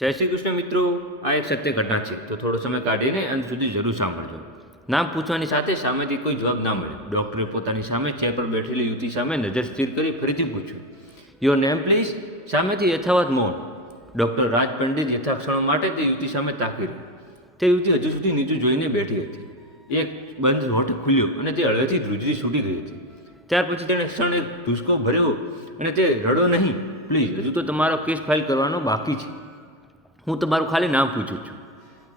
જય શ્રી કૃષ્ણ મિત્રો, આ એક સત્ય ઘટના છે, તો થોડો સમય કાઢીને અંત સુધી જરૂર સાંભળજો. નામ પૂછવાની સાથે સામેથી કોઈ જવાબ ના મળ્યો. ડૉક્ટરે પોતાની સામે ચેર પર બેઠેલી યુવતી સામે નજર સ્થિર કરી ફરીથી પૂછ્યું, યોર નેમ પ્લીઝ. સામેથી યથાવત મૌન. ડૉક્ટર રાજ પંડિત યથાક્ષણો માટે તે યુવતી સામે તાકી રહ્યો. તે યુવતી હજુ સુધી નીચું જોઈને બેઠી હતી. એક બંધ હોઠ ખુલ્યો અને તે હળવેથી ધ્રુજરી છૂટી ગઈ હતી. ત્યાર પછી તેણે ક્ષણ એક ધુસકો ભર્યો અને તે રડો નહીં પ્લીઝ, હજુ તો તમારો કેસ ફાઇલ કરવાનો બાકી છે. હું તમારું ખાલી નામ પૂછું છું.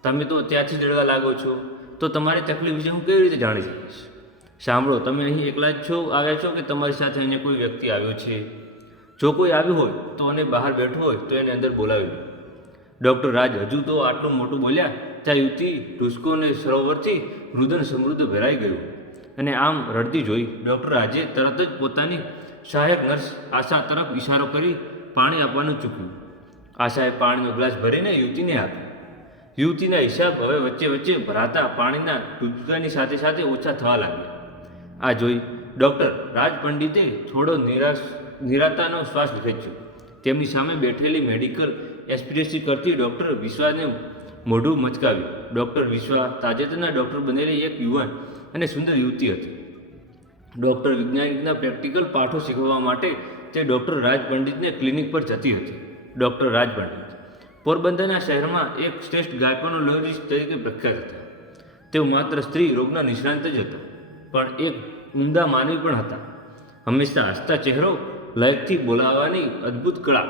તમે તો ત્યાંથી જ રડવા લાગો છો, તો તમારી તકલીફ વિશે હું કેવી રીતે જાણી શકીશ? સાંભળો, તમે અહીં એકલા જ છો આવ્યા છો કે તમારી સાથે અન્ય કોઈ વ્યક્તિ આવ્યો છે? જો કોઈ આવ્યું હોય તો અને બહાર બેઠો હોય તો એને અંદર બોલાવી લો. ડૉક્ટર રાજ હજુ તો આટલું મોટું બોલ્યા ત્યાં યુવતી ટુસ્કોને સરોવરથી રુદન સમૃદ્ધ ભરાઈ ગયું અને આમ રડતી જોઈ ડૉક્ટર રાજે તરત જ પોતાની સહાયક નર્સ આશા તરફ ઇશારો કરી પાણી આપવાનું ચૂક્યું. આશાએ પાણીનો ગ્લાસ ભરીને યુવતીને આપ્યો. યુવતીના હિસાબ હવે વચ્ચે વચ્ચે ભરાતા પાણીના ટૂચકાની સાથે સાથે ઓછા થવા લાગ્યા. આ જોઈ ડૉક્ટર રાજ પંડિતે થોડો નિરાતાનો શ્વાસ ખેંચ્યો. તેમની સામે બેઠેલી મેડિકલ એસ્પિરસી કરતી ડૉક્ટર વિશ્વાને મોઢું મચકાવ્યું. ડૉક્ટર વિશ્વા તાજેતરના ડૉક્ટર બનેલી એક યુવાન અને સુંદર યુવતી હતી. ડૉક્ટર વૈજ્ઞાનિકના પ્રેક્ટિકલ પાઠો શીખવવા માટે તે ડૉક્ટર રાજ પંડિતને ક્લિનિક પર જતી હતી. ડૉક્ટર રાજ પંડિત પોરબંદરના શહેરમાં એક શ્રેષ્ઠ ગાયકોનોલોજીસ્ટ તરીકે પ્રખ્યાત હતા. તેઓ માત્ર સ્ત્રી રોગના નિષ્ણાંત જ હતા, પણ એક ઉમદા માનવી પણ હતા. હંમેશા હસતા ચહેરો, લયથી બોલાવવાની અદ્ભુત કળા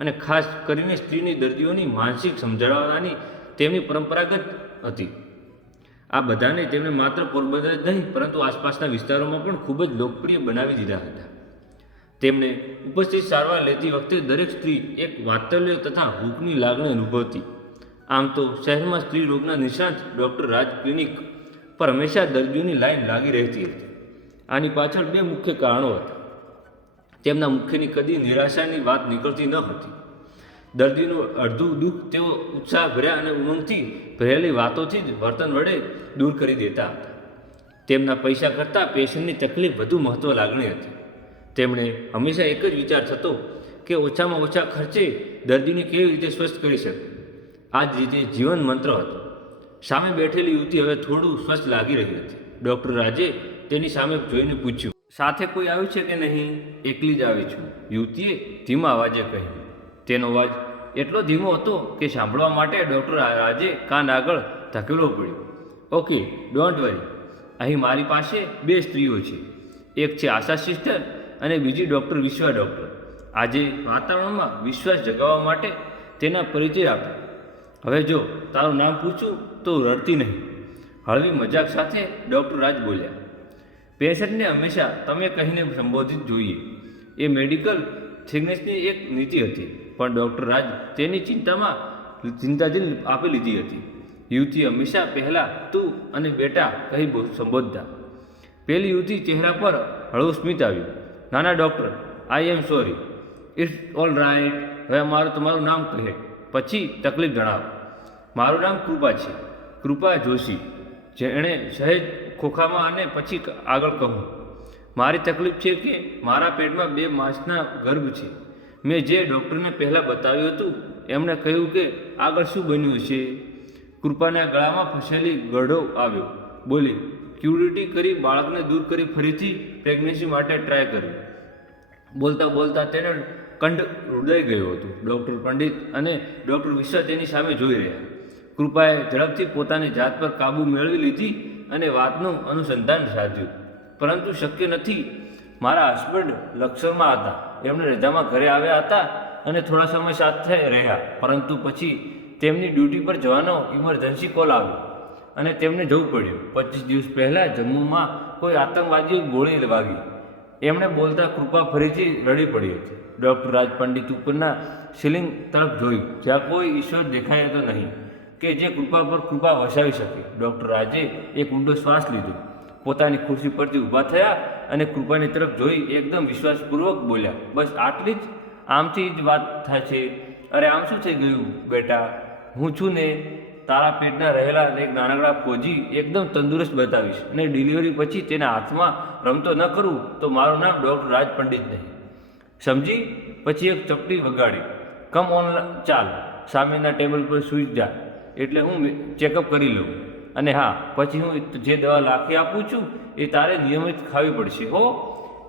અને ખાસ કરીને સ્ત્રીની દર્દીઓની માનસિક સમજાવવાની તેમની પરંપરાગત હતી. આ બધાને તેમણે માત્ર પોરબંદર જ નહીં પરંતુ આસપાસના વિસ્તારોમાં પણ ખૂબ જ લોકપ્રિય બનાવી દીધા હતા. તેમણે ઉપસ્થિત સારવાર લેતી વખતે દરેક સ્ત્રી એક વાત્સલ્ય તથા હૂંફની લાગણી અનુભવતી. આમ તો શહેરમાં સ્ત્રી રોગના નિષ્ણાત ડૉક્ટર રાજ ક્લિનિક પર હંમેશા દર્દીઓની લાઈન લાગી રહેતી હતી. આની પાછળ બે મુખ્ય કારણો હતા. તેમના મુખ્યની કદી નિરાશાની વાત નીકળતી ન હતી. દર્દીનું અડધું દુઃખ તેઓ ઉત્સાહભર્યા અને ઉમંગથી ભરેલી વાતોથી જ વર્તન વડે દૂર કરી દેતા હતા. તેમના પૈસા કરતાં પેશન્ટની તકલીફ વધુ મહત્વ લાગણી હતી. તેમણે હંમેશા એક જ વિચાર થતો કે ઓછામાં ઓછા ખર્ચે દર્દીને કેવી રીતે સ્વસ્થ કરી શકે. આ જ રીતે જીવન મંત્ર હતો. સામે બેઠેલી યુવતી હવે થોડું સ્વસ્થ લાગી રહી હતી. ડૉક્ટર રાજે તેની સામે જોઈને પૂછ્યું, સાથે કોઈ આવ્યું છે કે નહીં? એકલી જ આવી છું, યુવતીએ ધીમા અવાજે કહ્યું. તેનો અવાજ એટલો ધીમો હતો કે સાંભળવા માટે ડૉક્ટર રાજે કાન આગળ ધકેલવો પડ્યો. ઓકે, ડોન્ટ વરી, અહીં મારી પાસે બે સ્ત્રીઓ છે. એક છે આશા સિસ્ટર અને બીજી ડૉક્ટર વિશ્વા ડૉક્ટર. આજે વાતાવરણમાં વિશ્વાસ જગાવવા માટે તેના પરિચય આપ્યો. હવે જો તારું નામ પૂછું તો રડતી નહીં. હળવી મજાક સાથે ડૉક્ટર રાજ બોલ્યા. પેશન્ટને હંમેશા તમે કહીને સંબોધિત જોઈએ, એ મેડિકલ થિંગનેસની એક નીતિ હતી, પણ ડૉક્ટર રાજ તેની ચિંતાજી આપી લીધી હતી. યુવતી હંમેશા પહેલાં તું અને બેટા કહી સંબોધતા. પેલી યુવતી ચહેરા પર હળવું સ્મિત આવ્યું. નાના doctor, I am sorry, it's all right. હવે તમારું નામ કહે પછી તકલીફ જણાવો. મારું નામ કૃપા છે, કૃપા જોશી. જેણે સહેજ ખોખામાં અને પછી આગળ કહું, મારી તકલીફ છે કે મારા પેટમાં 2 માસના ગર્ભ છે. મેં જે ડૉક્ટરને પહેલાં બતાવ્યું હતું એમણે કહ્યું કે આગળ શું બન્યું છે. કૃપાના ગળામાં ફસેલી ગળો આવ્યો. બોલી, ક્યુરિટી કરી બાળકને દૂર કરી ફરીથી પ્રેગ્નન્સી માટે ટ્રાય કર્યું. બોલતા બોલતા તેને કંઠ હૃદય ગયું હતું. ડૉક્ટર પંડિત અને ડૉક્ટર વિશ્વા તેની સામે જોઈ રહ્યા. કૃપાએ ઝડપથી પોતાની જાત પર કાબૂ મેળવી લીધી અને વાતનું અનુસંધાન સાધ્યું. પરંતુ શક્ય નથી. મારા હસબન્ડ લક્ષરમાં હતા. એમણે રજામાં ઘરે આવ્યા હતા અને થોડા સમય સાથે રહ્યા, પરંતુ પછી તેમની ડ્યુટી પર જવાનો ઇમરજન્સી કોલ આવ્યો અને તેમને જવું પડ્યું. 25 દિવસ પહેલાં જમ્મુમાં કોઈ આતંકવાદીઓ ગોળી વાગી. એમણે બોલતા કૃપા ફરીથી રડી પડી હતી. ડૉક્ટર રાજ પંડિત ઉપરના સીલિંગ તરફ જોયું, જ્યાં કોઈ ઈશ્વર દેખાય તો નહીં કે જે કૃપા પર કૃપા વસાવી શકે. ડૉક્ટર રાજે એક ઊંડો શ્વાસ લીધો, પોતાની ખુરશી પરથી ઊભા થયા અને કૃપાની તરફ જોઈ એકદમ વિશ્વાસપૂર્વક બોલ્યા, બસ આટલી જ? આમથી જ વાત થાય છે? અરે આમ શું થઈ ગયું બેટા? હું છું ને, તારા પેટના રહેલા એક નાનકડા ફોજી એકદમ તંદુરસ્ત બતાવીશ અને ડિલિવરી પછી તેના હાથમાં રમતો ન કરું તો મારું નામ ડૉક્ટર રાજ પંડિત નહીં, સમજી? પછી એક ચપટી વગાડી. કમ ઓન ચાલ. સામેના ટેબલ પર સૂઈ જા, એટલે હું ચેકઅપ કરી લઉં. અને હા, પછી હું જે દવા લાખી આપું છું એ તારે નિયમિત ખાવી પડશે હો.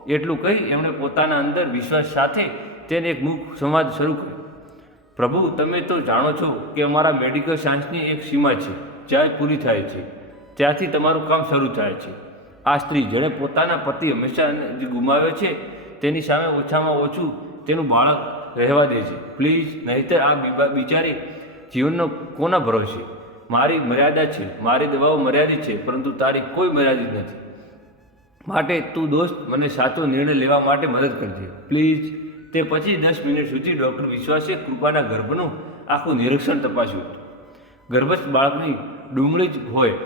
એટલું કહી એમણે પોતાના અંદર વિશ્વાસ સાથે તેને એક મુખ સંવાદ શરૂ કર્યો. પ્રભુ, તમે તો જાણો છો કે અમારા મેડિકલ સાયન્સની એક સીમા છે, જ્યાં પૂરી થાય છે ત્યાંથી તમારું કામ શરૂ થાય છે. આ સ્ત્રી જેણે પોતાના પતિ હંમેશા જે ગુમાવ્યો છે તેની સામે ઓછામાં ઓછું તેનું બાળક રહેવા દે છે. પ્લીઝ, નહીંતર આ બિચારી જીવનનો કોના ભરોસે? મારી મર્યાદા છે, મારી દવાઓ મર્યાદિત છે, પરંતુ તારી કોઈ મર્યાદિત નથી. માટે તું દોસ્ત મને સાચો નિર્ણય લેવા માટે મદદ કરજે પ્લીઝ. તે પછી 10 મિનિટ સુધી ડૉક્ટર વિશ્વાસે કૃપાના ગર્ભનું આખું નિરીક્ષણ તપાસ્યું હતું. ગર્ભસ્થ બાળકની ડુંગળી જ હોય,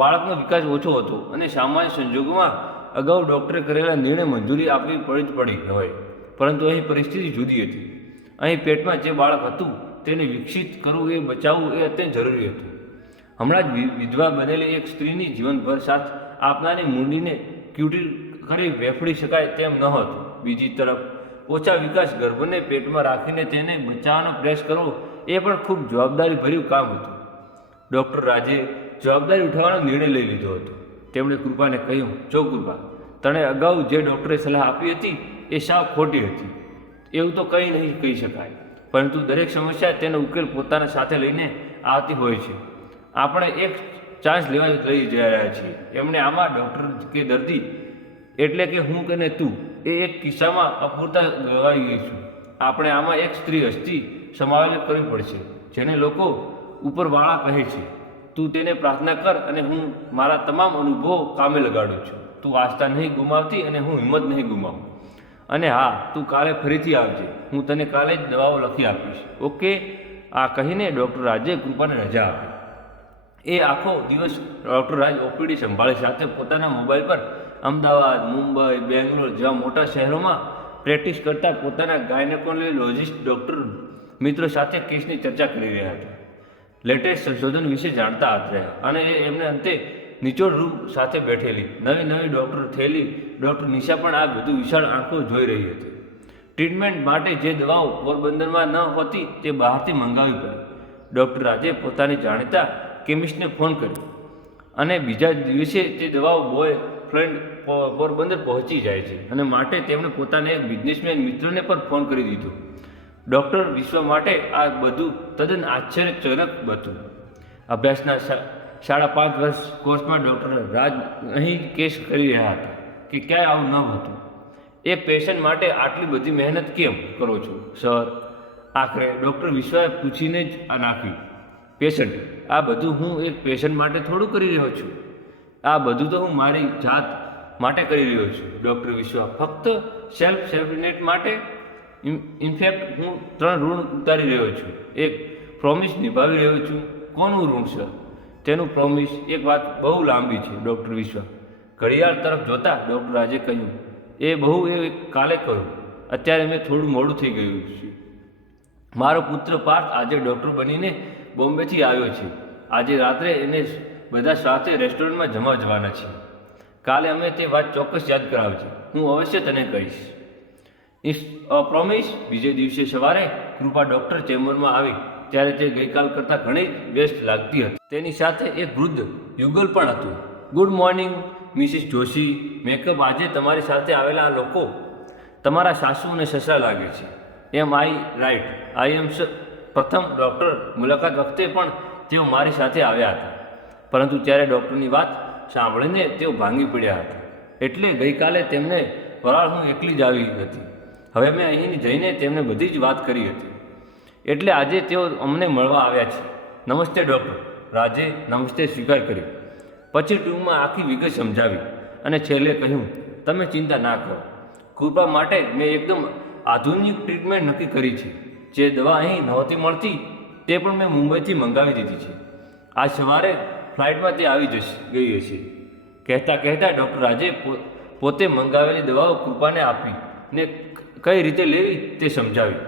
બાળકનો વિકાસ ઓછો હતો અને સામાન્ય સંજોગોમાં અગાઉ ડૉક્ટરે કરેલા નિર્ણય મંજૂરી આપવી પડી હોય, પરંતુ અહીં પરિસ્થિતિ જુદી હતી. અહીં પેટમાં જે બાળક હતું તેને વિકસિત કરવું, એ બચાવવું એ અત્યંત જરૂરી હતું. હમણાં જ વિધવા બનેલી એક સ્ત્રીની જીવનભર સાથ આપનારી મૂડીને ક્યુટી કરી વેફડી શકાય તેમ ન હતું. બીજી તરફ ઓછા વિકાસ ગર્ભને પેટમાં રાખીને તેને બચાવવાનો પ્રયાસ કરવો એ પણ ખૂબ જવાબદારીભર્યું કામ હતું. ડૉક્ટર રાજે જવાબદારી ઉઠાવવાનો નિર્ણય લઈ લીધો હતો. તેમણે કૃપાને કહ્યું, જો કૃપા, તને અગાઉ જે ડૉક્ટરે સલાહ આપી હતી એ સાવ ખોટી હતી. એવું તો કંઈ નહીં કહી શકાય, પરંતુ દરેક સમસ્યા તેનો ઉકેલ પોતાના સાથે લઈને આવતી હોય છે. આપણે એક ચાન્સ લઈ જઈ રહ્યા છીએ. એમણે આમાં ડૉક્ટર કે દર્દી એટલે કે હું કે ને તું એ એક કિસ્સામાં અપૂરતા ગવાઈ ગઈશું. આપણે આમાં એક સ્ત્રી હસ્તી સમાવેશ કરવી પડશે જેને લોકો ઉપરવાળા કહે છે. તું તેને પ્રાર્થના કર અને હું મારા તમામ અનુભવો કામે લગાડું છું. તું આસ્થા નહીં ગુમાવતી અને હું હિંમત નહીં ગુમાવું. અને હા, તું કાલે ફરીથી આવજે, હું તને કાલે જ દવાઓ લખી આપીશ, ઓકે? આ કહીને ડૉક્ટર રાજે કૃપાને રજા આપી. એ આખો દિવસ ડૉક્ટર રાજ ઓપીડી સંભાળી સાથે પોતાના મોબાઈલ પર અમદાવાદ, મુંબઈ, બેંગ્લોર જેવા મોટા શહેરોમાં પ્રેક્ટિસ કરતા પોતાના ગાયનેકોલોજીસ્ટ ડૉક્ટર મિત્રો સાથે કેસની ચર્ચા કરી રહ્યા હતા. લેટેસ્ટ સંશોધન વિશે જાણતા હાથ રહ્યા અને એમને અંતે નિચોડ રૂમ સાથે બેઠેલી નવી ડૉક્ટર થયેલી ડૉક્ટર નિશા પણ આ બધું વિશાળ આંખો જોઈ રહી હતી. ટ્રીટમેન્ટ માટે જે દવાઓ પોરબંદરમાં ન હોતી તે બહારથી મંગાવવી પડી. ડૉક્ટર રાજે પોતાની જાણીતા કેમિસ્ટને ફોન કર્યો અને બીજા દિવસે તે દવાઓ બોય ફ્રેન્ડ પોરબંદર પહોંચી જાય છે અને માટે તેમણે પોતાના એક બિઝનેસમેન મિત્રને પણ ફોન કરી દીધો. ડૉક્ટર વિશ્વ માટે આ બધું તદ્દન આશ્ચર્યજનક હતું. અભ્યાસના 5.5 વર્ષ કોર્સમાં ડૉક્ટર રાજ અહીં કેસ કરી રહ્યા હતા કે ક્યાંય આવું ન હતું. એક પેશન્ટ માટે આટલી બધી મહેનત કેમ કરો છો સર? આખરે ડૉક્ટર વિશ્વાએ પૂછીને જ આ નાખ્યું, પેશન્ટ, આ બધું હું એક પેશન્ટ માટે થોડું કરી રહ્યો છું. આ બધું તો હું મારી જાત માટે કરી રહ્યો છું. ડૉક્ટર વિશ્વા ફક્ત સેલ્ફ માટે. ઇનફેક્ટ હું 3 ઋણ ઉતારી રહ્યો છું. એક પ્રોમિસ નિભાવી રહ્યો છું. કોનું ઋણ સર? તેનું પ્રોમિસ. એક વાત બહુ લાંબી છે. ડૉક્ટર વિશ્વા ઘડિયાળ તરફ જોતા ડૉક્ટર રાજે કહ્યું, એ કાલે કરું. અત્યારે મેં થોડું મોડું થઈ ગયું છે. મારો પુત્ર પાર્થ આજે ડૉક્ટર બનીને બોમ્બેથી આવ્યો છે. આજે રાત્રે એને બધા સાથે રેસ્ટોરન્ટમાં જમવા જવાના છે. કાલે અમે તે વાત ચોક્કસ યાદ કરાવજો. હું અવશ્ય તને કહીશ. પ્રોમિસ. બીજે દિવસે સવારે કૃપા ડૉક્ટર ચેમ્બરમાં આવી ત્યારે તે ગઈકાલ કરતાં ઘણી વ્યસ્ત લાગતી હતી. તેની સાથે એક વૃદ્ધ યુગલ પણ હતું. Good morning Mrs Joshi. Makeup. આજે તમારી સાથે આવેલા આ લોકો તમારા સાસુ અને સસરા લાગે છે. Am I right? I am sir. પ્રથમ ડૉક્ટર મુલાકાત વખતે પણ તેઓ મારી સાથે આવ્યા હતા, પરંતુ ત્યારે ડૉક્ટરની વાત સાંભળીને તેઓ ભાંગી પડ્યા હતા. એટલે ગઈકાલે તેમને વરાળ હું એકલી જ આવી હતી. હવે મેં અહીં જઈને તેમને બધી જ વાત કરી હતી. એટલે આજે તેઓ અમને મળવા આવ્યા છે. નમસ્તે ડૉક્ટર. રાજે નમસ્તે સ્વીકાર કર્યો. પછી ટૂંકમાં આખી વિગત સમજાવી અને છેલ્લે કહ્યું, તમે ચિંતા ના કરો. કૃપા માટે મેં એકદમ આધુનિક ટ્રીટમેન્ટ નક્કી કરી છે. જે દવા અહીં નહોતી મળતી તે પણ મેં મુંબઈથી મંગાવી દીધી છે. આજ સવારે ફ્લાઇટમાં તે આવી ગઈ હશે. કહેતા ડૉક્ટર રાજે પોતે મંગાવેલી દવાઓ કૃપાને આપી ને કઈ રીતે લેવી તે સમજાવી.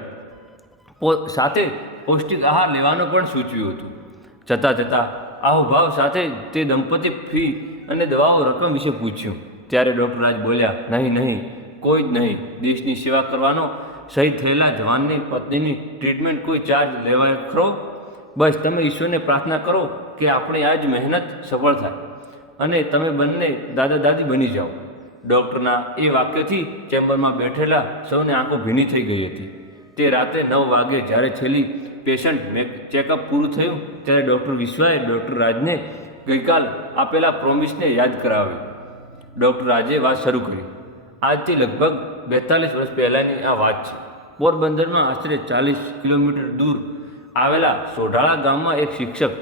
સાથે પૌષ્ટિક આહાર લેવાનું પણ સૂચવ્યું હતું. જતાં આહુભાવ સાથે તે દંપતી ફી અને દવાઓ રકમ વિશે પૂછ્યું. ત્યારે ડૉક્ટર રાજ બોલ્યા, નહીં, કોઈ જ નહીં. દેશની સેવા કરવાનો શહીદ થયેલા જવાનની પત્નીની ટ્રીટમેન્ટ કોઈ ચાર્જ લેવાય ખરો? બસ તમે ઈશ્વરને પ્રાર્થના કરો કે આપણી આ જ મહેનત સફળ થાય અને તમે બંને દાદા દાદી બની જાઓ. ડૉક્ટરના એ વાક્યથી ચેમ્બરમાં બેઠેલા સૌને આંખો ભીની થઈ ગઈ હતી. તે રાત્રે 9 વાગે જ્યારે છેલ્લી પેશન્ટ ચેકઅપ પૂરું થયું ત્યારે ડૉક્ટર વિશ્વાએ ડૉક્ટર રાજને ગઈકાલ આપેલા પ્રોમિસને યાદ કરાવી. ડૉક્ટર રાજે વાત શરૂ કરી. આજથી લગભગ 42 વર્ષ પહેલાંની આ વાત છે. પોરબંદરમાં આશરે 40 કિલોમીટર દૂર આવેલા સોઢાળા ગામમાં એક શિક્ષક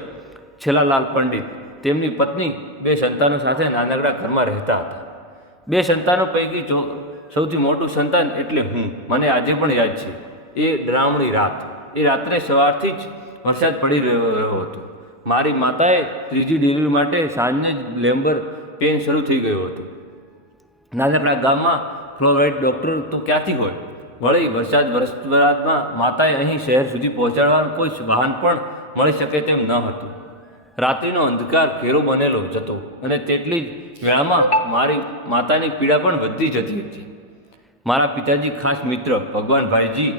છેલ્લાલાલ પંડિત તેમની પત્ની 2 સંતાનો સાથે નાનકડા ઘરમાં રહેતા હતા. 2 સંતાનો પૈકી સૌથી મોટું સંતાન એટલે હું. મને આજે પણ યાદ છે એ ડરામણી રાત. એ રાત્રે સવારથી જ વરસાદ પડી રહ્યો હતો. મારી માતાએ ત્રીજી ડિલિવરી માટે સાંજે જ લેબર પેન શરૂ થઈ ગયો હતો. નાનકડા ગામમાં ફ્લોરાઇડ ડૉક્ટર તો ક્યાંથી હોય? વળી વરસાદમાં માતાએ અહીં શહેર સુધી પહોંચાડવાનું કોઈ વાહન પણ મળી શકે તેમ ન હતું. રાત્રિનો અંધકાર ઘેરો બનેલો જતો અને તેટલી જ વેળામાં મારી માતાની પીડા પણ વધતી જતી હતી. મારા પિતાજી ખાસ મિત્ર ભગવાનભાઈજી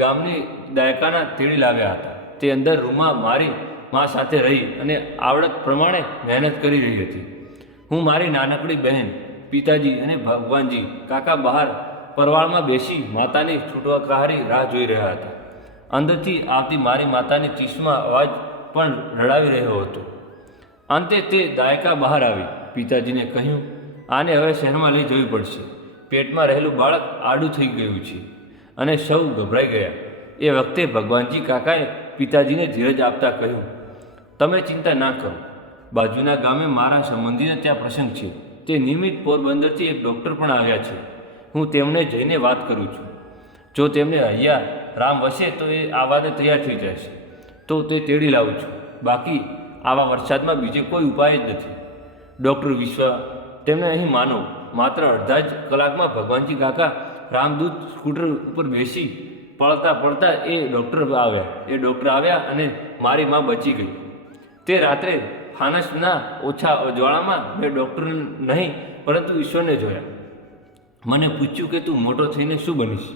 ગામની દાયકાના તેડી લાવ્યા હતા. તે અંદર રૂમમાં મારી મા સાથે રહી અને આવડત પ્રમાણે મહેનત કરી રહી હતી. હું, મારી નાનકડી બહેન, પિતાજી અને ભગવાનજી કાકા બહાર પરવાળમાં બેસી માતાની છૂટવાકારી રાહ જોઈ રહ્યા હતા. અંદરથી આવતી મારી માતાની ચીસમાં અવાજ પણ રડાવી રહ્યો હતો. અંતે તે દાયકા બહાર આવી. પિતાજીને કહ્યું, આને હવે શહેરમાં લઈ જવી પડશે. પેટમાં રહેલું બાળક આડું થઈ ગયું છે. અને સૌ ગભરાઈ ગયા. એ વખતે ભગવાનજી કાકાએ પિતાજીને ધીરજ આપતા કહ્યું, તમે ચિંતા ના કરો. બાજુના ગામે મારા સંબંધીને ત્યાં પ્રસંગ છે. તે નિયમિત પોરબંદરથી એક ડૉક્ટર પણ આવ્યા છે. હું તેમને જઈને વાત કરું છું. જો તેમને અહીંયા રામ વસે તો એ આવવાને તૈયાર થઈ જશે તો તે તેડી લાવું છું. બાકી આવા વરસાદમાં બીજે કોઈ ઉપાય જ નથી. ડૉક્ટર વિશ્વા, તેમને અહીં માનો. માત્ર અડધા જ કલાકમાં ભગવાનજી કાકા રામદૂત સ્કૂટર ઉપર બેસી પડતા એ ડૉક્ટર આવ્યા અને મારી મા બચી ગઈ. તે રાત્રે ફાનસના ઓછા અજવાળામાં મેં ડૉક્ટર નહીં પરંતુ ઈશ્વરને જોયા. મને પૂછ્યું કે તું મોટો થઈને શું બનીશ?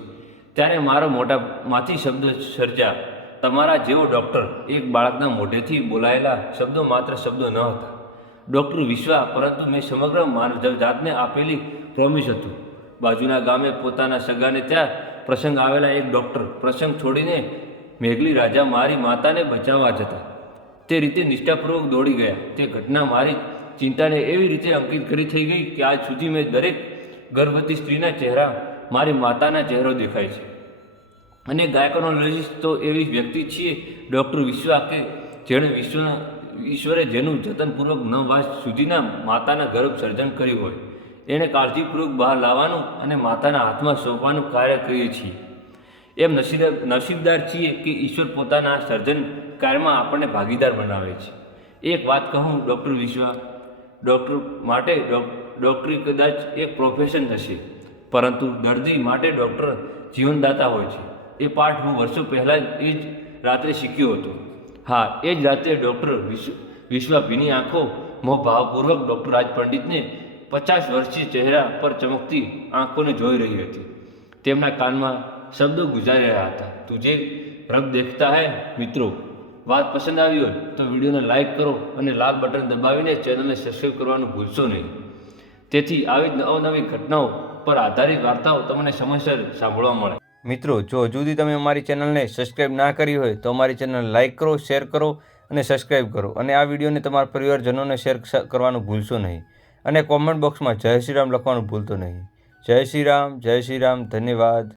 ત્યારે મારા મોટામાંથી શબ્દ સર્જા, તમારા જેવો ડૉક્ટર. એક બાળકના મોઢેથી બોલાયેલા શબ્દો માત્ર શબ્દો ન હતા, ડૉક્ટર વિશ્વા, પરંતુ મેં સમગ્ર માનવજાતને આપેલી પ્રોમિસ હતું. બાજુના ગામે પોતાના સગાને ત્યાં પ્રસંગ આવેલા એક ડૉક્ટર પ્રસંગ છોડીને મેઘલી રાજા મારી માતાને બચાવવા જતા. તે રીતે નિષ્ઠાપૂર્વક દોડી ગયા. તે ઘટના મારી ચિંતાને એવી રીતે અંકિત કરી થઈ ગઈ કે આજ સુધી મેં દરેક ગર્ભવતી સ્ત્રીના ચહેરા મારી માતાના ચહેરો દેખાય છે. અને ગાયકોનોલોજીસ્ટ તો એવી વ્યક્તિ છીએ ડૉક્ટર વિશ્વા કે જેણે ઈશ્વરે જેનું જતનપૂર્વક 9 વર્ષ સુધીના માતાના ગર્ભ સર્જન કર્યું હોય એણે કાળજીપૂર્વક બહાર લાવવાનું અને માતાના હાથમાં સોંપવાનું કાર્ય કરીએ છીએ. એમ નસીબદાર છીએ કે ઈશ્વર પોતાના સર્જન કાર્યમાં આપણને ભાગીદાર બનાવે છે. એક વાત કહું ડૉક્ટર વિશ્વા, ડૉક્ટર માટે ડૉક્ટરી કદાચ એક પ્રોફેશન હશે પરંતુ દર્દી માટે ડૉક્ટર જીવનદાતા હોય છે. એ પાઠ હું વર્ષો પહેલાં એ જ રાત્રે શીખ્યો હતો. હા, એ જ રાત્રે ડૉક્ટર વિશ્વા ભીની આંખો ભાવપૂર્વક ડૉક્ટર રાજ પંડિતને 50 વર્ષીય ચહેરા પર ચમકતી આંખોને જોઈ રહી હતી. તેમના કાનમાં શબ્દો ગુંજારી રહ્યા હતા, તુજે રબ દેખતા હૈ. મિત્રો, વાત પસંદ આવી હોય તો વિડીયોને લાઇક કરો અને લાલ બટન દબાવીને ચેનલને સબસ્ક્રાઈબ કરવાનું ભૂલશો નહીં. તેથી આવી જ નવી ઘટનાઓ પર આધારિત વાર્તાઓ તમને સમયસર સાંભળવા મળે. મિત્રો, જો હજુ સુધી તમે અમારી ચેનલને સબસ્ક્રાઈબ ના કરી હોય તો અમારી ચેનલ લાઇક કરો, શેર કરો અને સબસ્ક્રાઈબ કરો. અને આ વિડીયોને તમારા પરિવારજનોને શેર કરવાનું ભૂલશો નહીં. અને કોમેન્ટ બોક્સમાં જય શ્રી રામ લખવાનું ભૂલતો નહીં. જય શ્રી રામ, જય શ્રી રામ. ધન્યવાદ.